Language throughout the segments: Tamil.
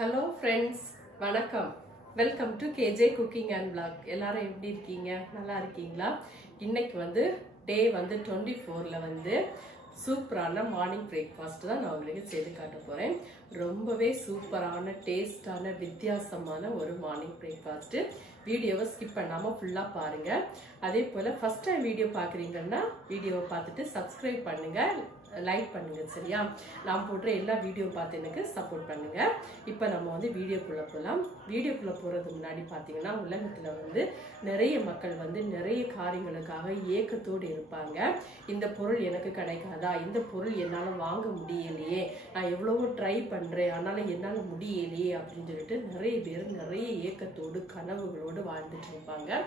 Hello friends, வணக்கம். Welcome to KJ Cooking and Vlog. எல்லாரும் எப்படி இருக்கீங்க? நல்லா இருக்கீங்களா? இன்னைக்கு வந்து டே வந்து 24ல வந்து சூப்பரான மார்னிங் பிரேக்ஃபாஸ்ட் தான் நான் உங்களுக்கு செய்து காட்ட போறேன். ரொம்பவே சூப்பரான டேஸ்டான வித்தியாசமான ஒரு மார்னிங் பிரேக்ஃபாஸ்ட். வீடியோவை ஸ்கிப் பண்ணாம ஃபுல்லா பாருங்க. அதே போல ஃபர்ஸ்ட் டைம் வீடியோ பாக்குறீங்கன்னா வீடியோவை பார்த்துட்டு சப்ஸ்கிரைப் பண்ணுங்க. லைக் பண்ணுங்க சரியா நான் போடுற எல்லா வீடியோ பார்த்து எனக்கு சப்போர்ட் பண்ணுங்க இப்போ நம்ம வந்து வீடியோக்குள்ள போலாம் வீடியோக்குள்ள போறதுக்கு முன்னாடி பாத்தீங்கன்னா உலகத்துல வந்து நிறைய மக்கள் வந்து நிறைய காரியங்களுக்காக ஏக்கத்தோடு இருப்பாங்க இந்த பொருள் எனக்கு கிடைக்காதா இந்த பொருள் என்னால வாங்க முடியலையே நான் எவ்வளவோ ட்ரை பண்றேன் ஆனால என்னால முடியலையே அப்படின்னு சொல்லிட்டு நிறைய பேர் நிறைய ஏக்கத்தோடு கனவுகளோடு வாழ்ந்துட்டு இருப்பாங்க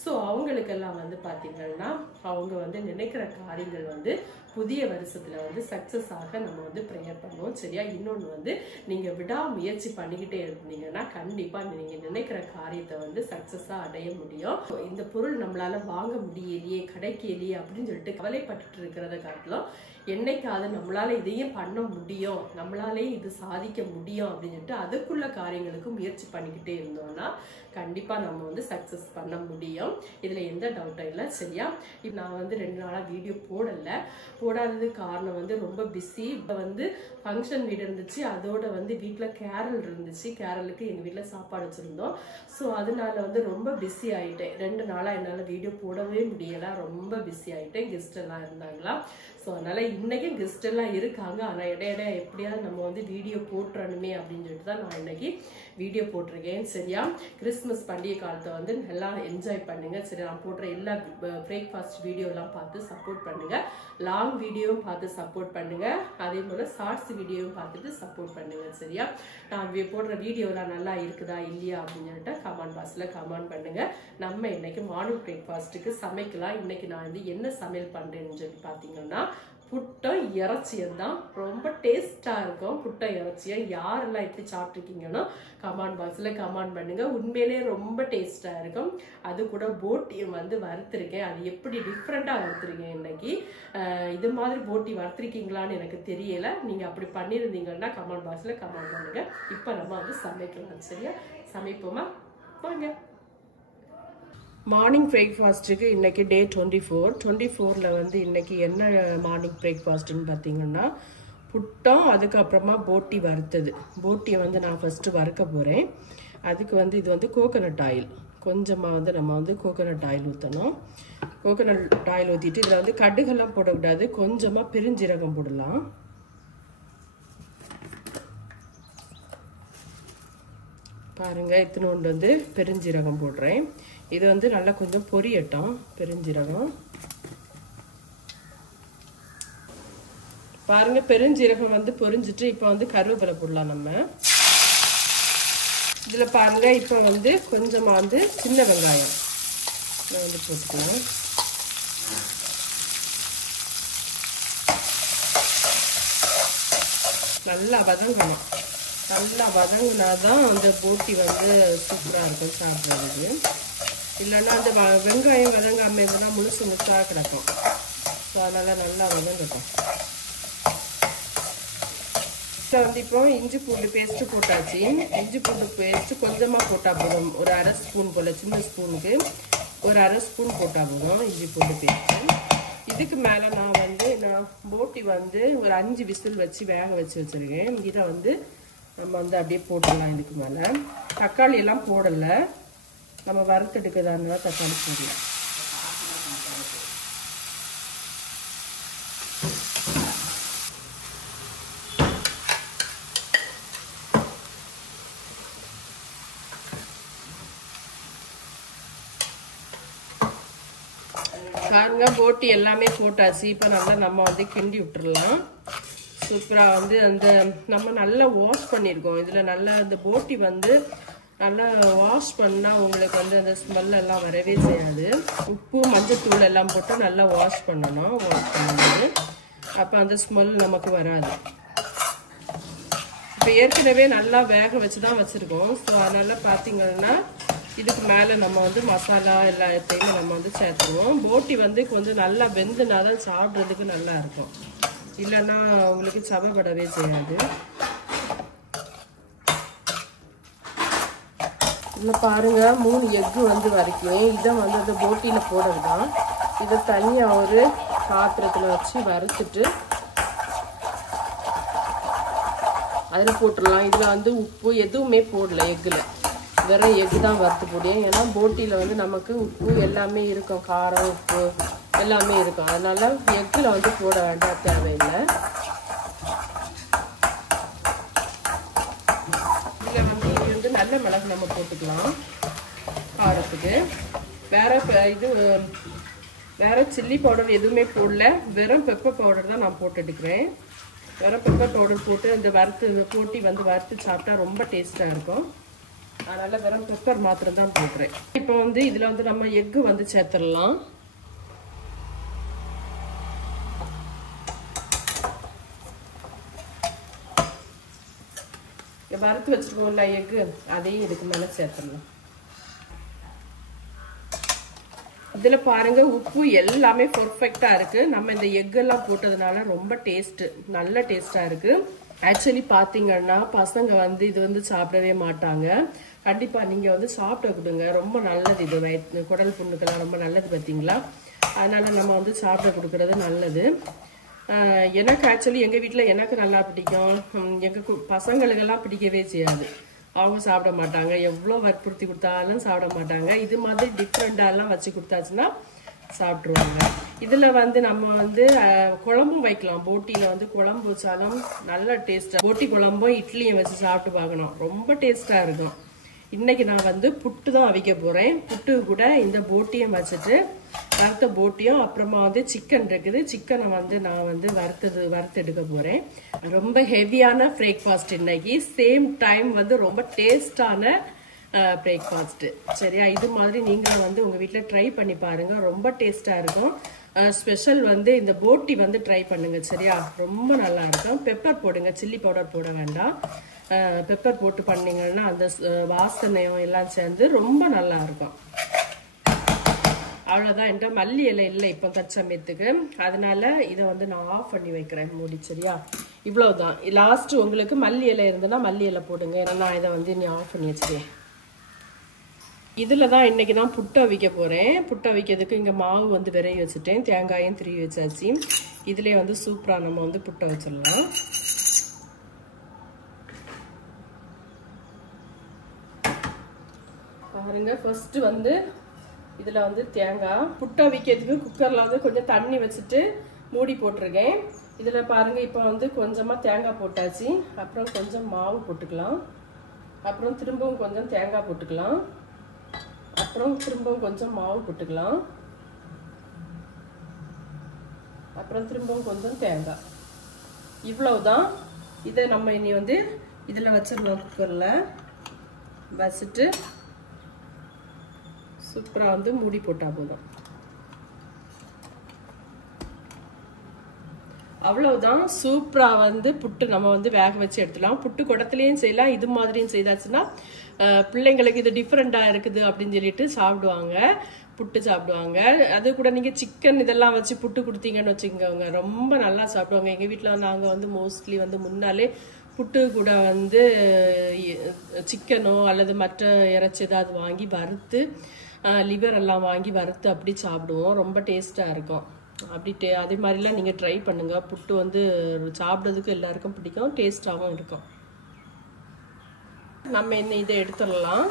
சோ அவங்களுக்கெல்லாம் வந்து பாத்தீங்கன்னா அவங்க வந்து நினைக்கிற காரியங்கள் வந்து புதிய வருஷத்துல வந்து சக்சஸ் ஆக நம்ம வந்து ப்ரேயர் பண்ணுவோம் சரியா இன்னொன்னு வந்து நீங்க விடாமுயற்சி பண்ணிக்கிட்டே இருந்தீங்கன்னா கண்டிப்பா நீங்க நினைக்கிற காரியத்தை வந்து சக்சஸா அடைய முடியும் இந்த பொருள் நம்மளால வாங்க முடியலையே கிடைக்கலையே அப்படின்னு சொல்லிட்டு கவலைப்பட்டுட்டு இருக்கிறத காட்டிலும் என்னைக்காவது நம்மளால இதையும் பண்ண முடியும் நம்மளாலே இது சாதிக்க முடியும் அப்படின்னு சொல்லிட்டு அதுக்குள்ள காரியங்களுக்கு முயற்சி பண்ணிக்கிட்டே இருந்தோம்னா கண்டிப்பா நம்ம வந்து சக்சஸ் பண்ண முடியும் இதுல எந்த டவுட்டும் இல்லை சரியா இப்போ நான் வந்து 2 நாளா வீடியோ போடாதது காரணம் வந்து ரொம்ப பிஸி இப்போ வந்து ஃபங்க்ஷன் வீடு இருந்துச்சு அதோட வந்து வீட்டில் கேரல் இருந்துச்சு கேரலுக்கு எங்கள் வீட்டில் சாப்பாடு வச்சுருந்தோம் ஸோ அதனால வந்து ரொம்ப பிஸி ஆகிட்டேன் 2 நாளாக என்னால் வீடியோ போடவே முடியலை ரொம்ப பிஸி ஆகிட்டேன் கெஸ்ட் எல்லாம் இருந்தாங்களா ஸோ அதனால இன்னைக்கு கெஸ்ட் எல்லாம் இருக்காங்க ஆனால் இடையிட எப்படியாவது நம்ம வந்து வீடியோ போட்டுறணுமே அப்படின்னு சொல்லிட்டு தான் நான் இன்னைக்கு வீடியோ போட்டிருக்கேன் சரியா கிறிஸ்மஸ் பண்டிகை காலத்தை வந்து நல்லா என்ஜாய் பண்ணுங்க சரி நான் போடுற எல்லா பிரேக்ஃபாஸ்ட் வீடியோலாம் பார்த்து சப்போர்ட் பண்ணுங்க லாங் வீடியோவும் பார்த்து சப்போர்ட் பண்ணுங்க அதே போல ஷார்ட்ஸ் வீடியோவும் பார்த்துட்டு சப்போர்ட் பண்ணுங்க சரியா நான் போடுற வீடியோலாம் நல்லா இருக்குதா இல்லையா அப்படின்னு சொல்லிட்டு கமெண்ட் பாக்ஸ்ல கமெண்ட் பண்ணுங்க நம்ம இன்னைக்கு மார்னிங் பிரேக்ஃபாஸ்ட்டுக்கு சமைக்கலாம் இன்னைக்கு நான் வந்து என்ன சமையல் பண்றேன்னு சொல்லி பாத்தீங்கன்னா புட்டம் இறைச்சியும் தான் ரொம்ப டேஸ்டா இருக்கும் புட்டம் இறைச்சியும் யாரெல்லாம் எப்படி சாப்பிட்டுருக்கீங்கன்னா கமெண்ட் பாக்ஸ்ல கமெண்ட் பண்ணுங்க உண்மையிலேயே ரொம்ப டேஸ்டா இருக்கும் அது கூட போட்டியும் வந்து வறுத்திருக்கேன் அது எப்படி டிஃப்ரெண்டா வறுத்திருக்கேன் இன்னைக்கு இது மாதிரி போட்டி வறுத்திருக்கீங்களான்னு எனக்கு தெரியல நீங்க அப்படி பண்ணிருந்தீங்கன்னா கமெண்ட் பாக்ஸ்ல கமெண்ட் பண்ணுங்க இப்ப நம்ம வந்து சமைக்கலாம் சரியா சமைப்போமா வாங்க மார்னிங் பிரேக்ஃபாஸ்ட்டுக்கு இன்னைக்கு டே 24ல வந்து இன்னைக்கு என்ன மார்னிங் பிரேக்ஃபாஸ்ட்னு பார்த்தீங்கன்னா புட்டம் அதுக்கப்புறமா போட்டி வறுத்தது போட்டியை வந்து நான் ஃபர்ஸ்ட் வறுக்க போறேன் அதுக்கு வந்து இது வந்து கோகனட் ஆயில் கொஞ்சமாக வந்து நம்ம வந்து கோகனட் ஆயில் ஊற்றணும் கோகனட் ஆயில் ஊற்றிட்டு இதில் வந்து கடுகெல்லாம் போடக்கூடாது கொஞ்சமாக பெருஞ்சீரகம் போடலாம் பாருங்க இத்தினோண்டு வந்து பெருஞ்சீரகம் போடுறேன் இது வந்து நல்லா கொஞ்சம் பொரியட்டும் பெருஞ்சீரகம் பாருங்க பெருஞ்சீரகம் வந்து பொரிஞ்சிட்டு இப்போ வந்து கருவேப்பிலை போடலாம் நம்ம இதுல பாருங்க இப்போ வந்து கொஞ்சமா வந்து சின்ன வெங்காயம் நான் வந்து போட்டுக்கலாம் நல்லா வதங்கணும் நல்லா வதங்கினாதான் அந்த போட்டி வந்து சூப்பரா இருக்கும் சாப்பிட்றதுக்கு இல்லைன்னா அந்த வெங்காயம் வதங்காம இருந்தால் முழுசாக கிடக்கும் ஸோ அதனால் நல்லா வதங்கட்டும் வந்து இப்போ இஞ்சி பூண்டு பேஸ்ட்டு போட்டாச்சு இஞ்சி பூண்டு பேஸ்ட்டு கொஞ்சமாக போட்டால் போதும் ஒரு அரை ஸ்பூன் போல் சின்ன ஸ்பூனுக்கு ஒரு அரை ஸ்பூன் போட்டால் போதும் இஞ்சி பூண்டு பேஸ்ட்டு இதுக்கு மேலே நான் போட்டி வந்து ஒரு 5 விசில் வச்சு வேக வச்சுருக்கேன் இதை வந்து நம்ம வந்து அப்படியே போட்டுடலாம் இதுக்கு மேலே தக்காளி எல்லாம் போடலை நம்ம வறுத்தெடுக்கிறதா தக்காளி போடலாம் பாருங்க போட்டி எல்லாமே போட்டாச்சு இப்போ நல்லா நம்ம வந்து கிண்டி விட்டுறலாம் சூப்பரா வந்து அந்த நம்ம நல்லா வாஷ் பண்ணியிருக்கோம் இதுல நல்லா அந்த போட்டி வந்து நல்லா வாஷ் பண்ணா உங்களுக்கு வந்து அந்த ஸ்மெல் எல்லாம் வரவே செய்யாது உப்பு மஞ்சத்தூள் எல்லாம் போட்டு நல்லா வாஷ் பண்ணணும் வாஷ் பண்ணும்போது அப்போ அந்த ஸ்மெல் நமக்கு வராது இப்போ ஏற்கனவே நல்லா வேக வச்சு தான் வச்சிருக்கோம் ஸோ அதனால பார்த்தீங்கன்னா இதுக்கு மேலே நம்ம வந்து மசாலா எல்லாத்தையுமே நம்ம வந்து சேர்த்துருவோம் போட்டி வந்து கொஞ்சம் நல்லா வெந்துனா தான் சாப்பிட்றதுக்கு நல்லா இருக்கும் இல்லைன்னா உங்களுக்கு சபப்படவே செய்யாது இதில் பாருங்கள் 3 எக்கு வந்து வரைக்கும் இதை வந்து அந்த போட்டியில் போடுறது தான். இதை தனியாக ஒரு பாத்திரத்தில் வச்சு வறுத்துட்டு அதில் போட்டுடலாம். இதில் வந்து உப்பு எதுவுமே போடல, எக்கில் வெறும் எக்கு தான் வறுத்து போடுவேன். ஏன்னா போட்டியில் வந்து நமக்கு உப்பு எல்லாமே இருக்கும், காரம் உப்பு எல்லாமே இருக்கும். அதனால எக்கில் வந்து போட வேண்டாம், தேவையில்லை. இதில் வந்து இது வந்து நல்ல மிளகு நம்ம போட்டுக்கலாம் காரத்துக்கு. வேற சில்லி பவுடர் எதுவுமே போடல, வெறும் பெப்பர் பவுடர் தான் நான் போட்டு எடுக்கிறேன். வெறும் பெப்பர் பவுடர் போட்டு இந்த போட்டி வந்து வறுத்து சாப்பிட்டா ரொம்ப டேஸ்ட்டாக இருக்கும். அதனால் வெறும் பெப்பர் மாத்திரம் தான் போட்டுறேன். இப்போ வந்து இதில் வந்து நம்ம எக்கு வந்து சேர்த்துடலாம். வறுத்து வச்சுருக்கோம்ல எக்கு, அதையும் இதுக்கு மேலே சேர்த்துடலாம். இதில் பாருங்க உப்பு எல்லாமே பர்ஃபெக்டாக இருக்குது. நம்ம இந்த எக்கெல்லாம் போட்டதுனால ரொம்ப நல்ல டேஸ்ட்டாக இருக்குது. ஆக்சுவலி பார்த்தீங்கன்னா பசங்க வந்து இது வந்து சாப்பிடவே மாட்டாங்க. கண்டிப்பாக நீங்கள் வந்து சாப்பிட கொடுங்க, ரொம்ப நல்லது. இது குடல் புண்ணுக்கெல்லாம் ரொம்ப நல்லது பார்த்தீங்களா. அதனால் நம்ம வந்து சாப்பிட கொடுக்கறது நல்லது. எனக்கு ஆக்சுவலி எங்கள் வீட்டில் எனக்கு நல்லா பிடிக்கும். எங்கள் பசங்களுக்கெல்லாம் பிடிக்கவே செய்யாது, அவங்க சாப்பிட மாட்டாங்க. எவ்வளோ வற்புறுத்தி கொடுத்தாலும் சாப்பிட மாட்டாங்க. இது மாதிரி டிஃப்ரெண்டாலாம் வச்சு கொடுத்தாச்சுன்னா சாப்பிட்ருவாங்க. இதில் வந்து நம்ம வந்து குழம்பும் வைக்கலாம். போட்டியில் வந்து குழம்பு வச்சாலும் நல்ல டேஸ்ட்டாக, போட்டி குழம்பும் இட்லியும் வச்சு சாப்பிட்டு பார்க்கணும், ரொம்ப டேஸ்ட்டாக இருக்கும். இன்னைக்கு நான் வந்து புட்டு தான் அவிக்க போகிறேன். புட்டு கூட இந்த போட்டியும் வச்சுட்டு வறுத்த போட்டியும் அப்புறமா வந்து சிக்கன் இருக்குது, சிக்கனை வந்து நான் வந்து வறுத்து எடுக்க போகிறேன். ரொம்ப ஹெவியான பிரேக்ஃபாஸ்ட் இன்னைக்கு, சேம் டைம் வந்து ரொம்ப டேஸ்டான பிரேக்ஃபாஸ்ட்டு. சரியா, இது மாதிரி நீங்களும் வந்து உங்கள் வீட்டில் ட்ரை பண்ணி பாருங்கள், ரொம்ப டேஸ்ட்டாக இருக்கும். ஸ்பெஷல் வந்து இந்த போட்டி வந்து ட்ரை பண்ணுங்க. சரியா, ரொம்ப நல்லா இருக்கும். பெப்பர் போடுங்க, சில்லி பவுடர் போட வேண்டாம். பெப்பர் போட்டு பண்ணிங்கன்னா அந்த வாசனையும் எல்லாம் சேர்ந்து ரொம்ப நல்லா இருக்கும். அவ்வளோதான். என்கிட்ட மல்லி இலை இல்லை இப்போ தற்சமயத்துக்கு, அதனால இதை வந்து நான் ஆஃப் பண்ணி வைக்கிறேன் மூடி. சரியா, இவ்வளவுதான். லாஸ்ட் உங்களுக்கு மல்லி இலை இருந்ததுன்னா மல்லி இலை போடுங்க. ஏன்னா நான் இதை வந்து நீ ஆஃப் பண்ணி வச்சுருவேன். இதில் தான் இன்றைக்கி தான் புட்டு அவிக்க போகிறேன். புட்டு அவிக்கிறதுக்கு இங்கே மாவு வந்து விரைவி வச்சுட்டேன், தேங்காயும் திருவி வச்சாச்சு. இதிலே வந்து சூப்பராக நம்ம வந்து புட்டை வச்சிடலாம். பாருங்க, ஃபர்ஸ்ட்டு வந்து இதில் வந்து தேங்காய் புட்டு அவிக்கிறதுக்கு குக்கரில் வந்து கொஞ்சம் தண்ணி வச்சுட்டு மூடி போட்டிருக்கேன். இதில் பாருங்கள் இப்போ வந்து கொஞ்சமாக தேங்காய் போட்டாச்சு. அப்புறம் கொஞ்சம் மாவு போட்டுக்கலாம். அப்புறம் திரும்பவும் கொஞ்சம் தேங்காய் போட்டுக்கலாம். அப்புறம் திரும்பவும் கொஞ்சம் மாவு போட்டுக்கலாம். அப்புறம் திரும்பவும் கொஞ்சம் தேங்காய். இவ்வளவுதான். இதை நம்ம இனி வந்து இதில் வச்சிடலாம். குக்கரில் வச்சுட்டு சூப்பராக வந்து மூடி போட்டால் போதும். அவ்வளவுதான். சூப்பராக வந்து புட்டு நம்ம வந்து வேக வச்சு எடுத்துலாம். புட்டு குடத்துலையும் செய்யலாம், இது மாதிரியும் செய்தாச்சுன்னா பிள்ளைங்களுக்கு இது டிஃப்ரெண்டாக இருக்குது அப்படின்னு சொல்லிட்டு சாப்பிடுவாங்க, புட்டு சாப்பிடுவாங்க. அது கூட நீங்கள் சிக்கன் இதெல்லாம் வச்சு புட்டு கொடுத்தீங்கன்னு வச்சுக்கோங்க, ரொம்ப நல்லா சாப்பிடுவாங்க. எங்கள் வீட்டில் நாங்கள் வந்து மோஸ்ட்லி வந்து முன்னாலே புட்டு கூட வந்து சிக்கனோ அல்லது மற்ற இறைச்சி ஏதாவது வாங்கி வறுத்து, லிவர் எல்லாம் வாங்கி வறுத்து அப்படி சாப்பிடுவோம், ரொம்ப டேஸ்ட்டாக இருக்கும். அதே மாதிரிலாம் நீங்கள் ட்ரை பண்ணுங்கள். புட்டு வந்து சாப்பிட்றதுக்கு எல்லாருக்கும் பிடிக்கும், டேஸ்ட்டாகவும் இருக்கும். நம்ம என்ன இதை எடுத்துடலாம்,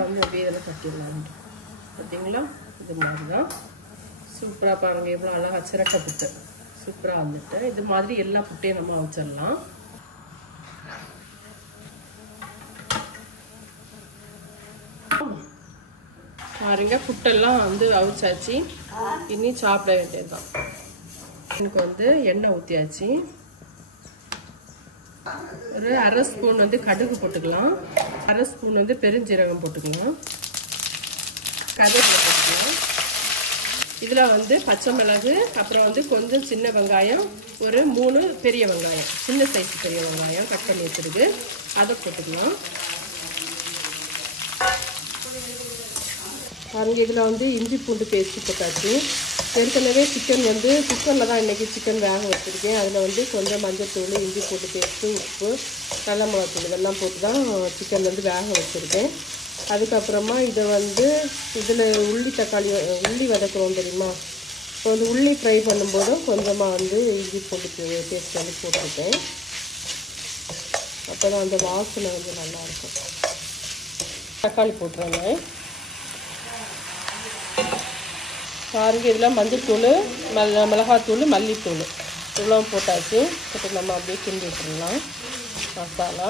வந்து அப்படியே இதில் கட்டிடலாம். பார்த்தீங்களா, இது மாதிரி தான் சூப்பராக பாருங்கள், எவ்வளோ அழகாக சிரட்டை புட்டு சூப்பராக வந்துட்டு. இது மாதிரி எல்லா புட்டையும் நம்ம வச்சிடலாம். பாருங்க, புட்டெல்லாம் வந்து அவிச்சாச்சு. இனி சாப்பிட வேண்டியதுதான். எனக்கு வந்து எண்ணெய் ஊற்றியாச்சு. ஒரு அரை ஸ்பூன் வந்து கடுகு போட்டுக்கலாம். அரை ஸ்பூன் வந்து பெருஞ்சீரகம் போட்டுக்கலாம். கருவேப்பிலை போட்டுக்கலாம். இதில் வந்து பச்சை மிளகு, அப்புறம் வந்து கொஞ்சம் சின்ன வெங்காயம், ஒரு 3 பெரிய வெங்காயம், சின்ன சைஸ் பெரிய வெங்காயம் கட் பண்ணி வச்சிருக்கு, அதை போட்டுக்கலாம். பாருங்க, இதில் வந்து இஞ்சி பூண்டு பேஸ்ட் போட்டாச்சு. ஏற்கனவே சிக்கன் வந்து குக்கரில் தான் இன்றைக்கி சிக்கன் வேக வச்சுருக்கேன். அதில் வந்து கொஞ்சம் மஞ்சள்தூள், இஞ்சி போட்டு பேஸ்ட்டு, உப்பு, நல்ல மிளகாத்தூள் இதெல்லாம் போட்டு தான் சிக்கன் வந்து வேக வச்சுருக்கேன். அதுக்கப்புறமா இதை வந்து இதில் உள்ளி வதக்குறோம் தெரியுமா? இப்போ வந்து உள்ளி ஃப்ரை பண்ணும்போதும் கொஞ்சமாக வந்து இஞ்சி போட்டு பேஸ்ட் வந்து போட்டுருக்கேன். அப்போ தான் அந்த வாசனை வந்து நல்லாயிருக்கும். தக்காளி போட்டுறேங்க. பாருங்க, இதில் மஞ்சள்தூள், மிளகாத்தூள், மல்லித்தூள் இவ்வளோ போட்டாச்சு. இப்போ நம்ம அப்படியே கிண்டி விட்டுடலாம் மசாலா.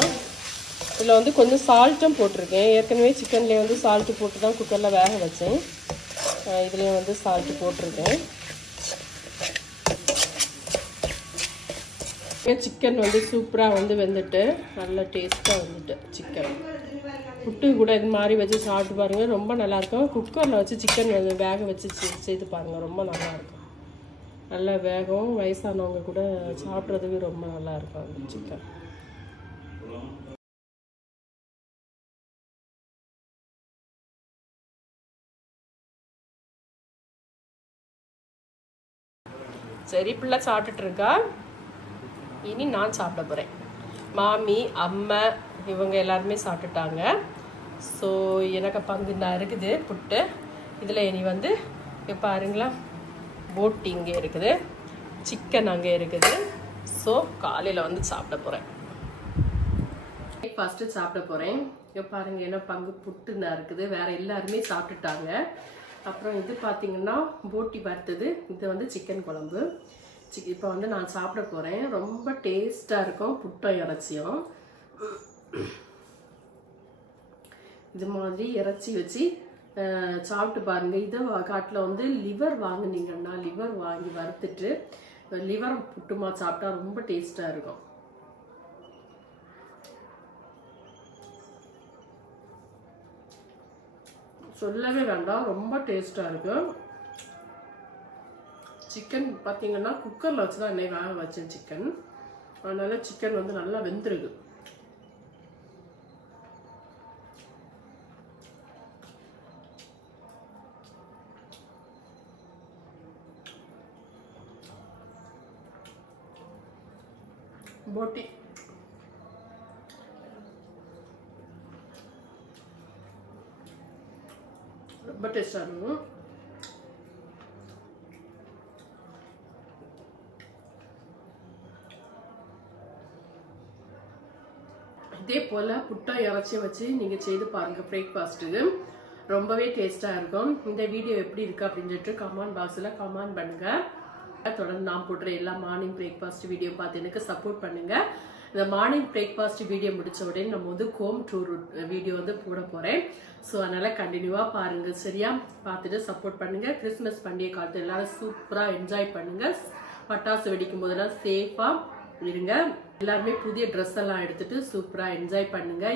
இதில் வந்து கொஞ்சம் சால்ட்டும் போட்டிருக்கேன். ஏற்கனவே சிக்கன்லேயே வந்து சால்ட்டு போட்டு தான் குக்கரில் வேக வச்சேன். இதுலேயும் வந்து சால்ட்டு போட்டிருக்கேன். சிக்கன் வந்து சூப்பராக வந்து வெந்துட்டு நல்ல டேஸ்ட்டாக வந்துட்டு சிக்கன் புட்டு கூட இது மாதிரி வச்சு சாப்பிட்டு பாருங்கள், ரொம்ப நல்லாயிருக்கும். குக்கரில் வச்சு சிக்கன் வேக வச்சு செய்து பாருங்கள், ரொம்ப நல்லாயிருக்கும். நல்லா வேகம், வயசானவங்க கூட சாப்பிட்றதுக்கு ரொம்ப நல்லாயிருக்கும் அந்த சிக்கன். சரி, பிள்ளை சாப்பிட்டுட்ருக்கா. இனி நான் சாப்பிட போகிறேன். மாமி, அம்மா இவங்க எல்லாருமே சாப்பிட்டுட்டாங்க. ஸோ எனக்கு பங்கு நான் இருக்குது புட்டு. இதில் இனி வந்து இப்போ பாருங்களா, போட்டி இங்கே இருக்குது, சிக்கன் அங்கே இருக்குது. ஸோ காலையில் வந்து சாப்பிட போகிறேன். ஃபஸ்ட்டு சாப்பிட போகிறேன். இப்போ பாருங்கள், என்ன பங்கு புட்டு நான் இருக்குது. வேறு எல்லாருமே சாப்பிட்டுட்டாங்க. அப்புறம் இது பார்த்திங்கன்னா போட்டி வறுத்தது. இது வந்து சிக்கன் குழம்பு. இப்போ வந்து நான் சாப்பிட போகிறேன். ரொம்ப டேஸ்ட்டாக இருக்கும் புட்டும் இறைச்சியும். இது மாதிரி இறைச்சி வச்சு சாப்பிட்டு பாருங்கள். இதை காட்டில் வந்து லிவர் வாங்கினீங்கன்னா லிவர் வாங்கி வறுத்துட்டு லிவர் புட்டுமா சாப்பிட்டா ரொம்ப டேஸ்ட்டாக இருக்கும். சொல்லவே வேண்டாம், ரொம்ப டேஸ்ட்டாக இருக்கும். சிக்கன் பார்த்தீங்கன்னா குக்கரில் வச்சு தான் இன்னைக்கு வேக வச்சேன் சிக்கன். அதனால சிக்கன் வந்து நல்லா வெந்துருக்கு. போட்டி ரொம்ப டேஸ்டாக இருக்கும். இதே போல் புட்டை இறைச்சி வச்சு நீங்கள் செய்து பாருங்கள் பிரேக்ஃபாஸ்ட்டுக்கு. ரொம்பவே டேஸ்ட்டாக இருக்கும். இந்த வீடியோ எப்படி இருக்குது அப்படின்னு சொல்லிட்டு கமெண்ட் பாக்ஸில் கமெண்ட் பண்ணுங்கள். தொடர்ந்து நான் போடுற எல்லா மார்னிங் பிரேக்ஃபாஸ்ட் வீடியோ பார்த்து எனக்கு சப்போர்ட் பண்ணுங்கள். இந்த மார்னிங் பிரேக்ஃபாஸ்ட் வீடியோ முடிச்ச உடனே நம்ம வந்து ஹோம் டூர் வீடியோ வந்து போட போகிறேன். ஸோ அதனால் கண்டினியூவாக பாருங்கள், சரியா? பார்த்துட்டு சப்போர்ட் பண்ணுங்கள். கிறிஸ்மஸ் பண்டிகை காலத்தை எல்லாரும் சூப்பராக என்ஜாய் பண்ணுங்கள். பட்டாசு வெடிக்கும் போதெல்லாம் சேஃபாக இருங்க. எல்லாருமே புதிய ட்ரெஸ் எல்லாம் எடுத்துட்டு சூப்பராக என்ஜாய் பண்ணுங்க.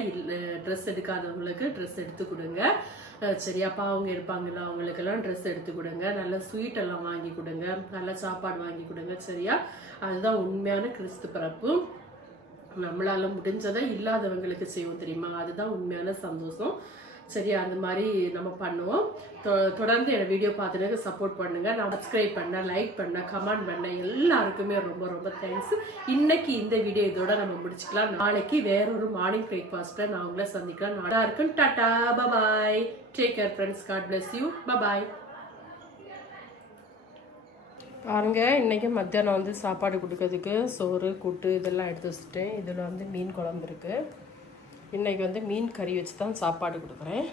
ட்ரெஸ் எடுக்காதவங்களுக்கு ட்ரெஸ் எடுத்து கொடுங்க, சரியாப்பா? அவங்க இருப்பாங்கல்ல, அவங்களுக்கெல்லாம் ட்ரெஸ் எடுத்து கொடுங்க. நல்ல ஸ்வீட் எல்லாம் வாங்கி கொடுங்க, நல்ல சாப்பாடு வாங்கி கொடுங்க, சரியா? அதுதான் உண்மையான கிறிஸ்து பிறப்பு. நம்மளால முடிஞ்சதை இல்லாதவங்களுக்கு செய்வோம் தெரியுமா? அதுதான் உண்மையான சந்தோஷம், சரியா? அந்த மாதிரி நம்ம பண்ணுவோம். தொடர்ந்து என் வீடியோ பார்த்துட்டு சப்போர்ட் பண்ணுங்க. நான் சப்ஸ்கிரைப் பண்ண, லைக் பண்ண, கமெண்ட் பண்ண எல்லாருக்குமே ரொம்ப ரொம்ப தேங்க்ஸ். இன்னைக்கு இந்த வீடியோ இதோட நம்ம முடிச்சுக்கலாம். நாளைக்கு வேறொரு மார்னிங் பிரேக்ஃபாஸ்ட்ல நான் உங்களை சந்திக்கிறேன். நல்லா இருக்கும். Tata, bye. Take care friends. God bless you. Bye. பாருங்க, இன்னைக்கு மத்தியானம் வந்து சாப்பாடு கொடுக்கறதுக்கு சோறு, கூட்டு இதெல்லாம் எடுத்து வச்சுட்டேன். இதில் வந்து மீன் குழம்பு இருக்குது. இன்றைக்கி வந்து மீன் கறி வச்சு தான் சாப்பாடு கொடுக்குறேன்.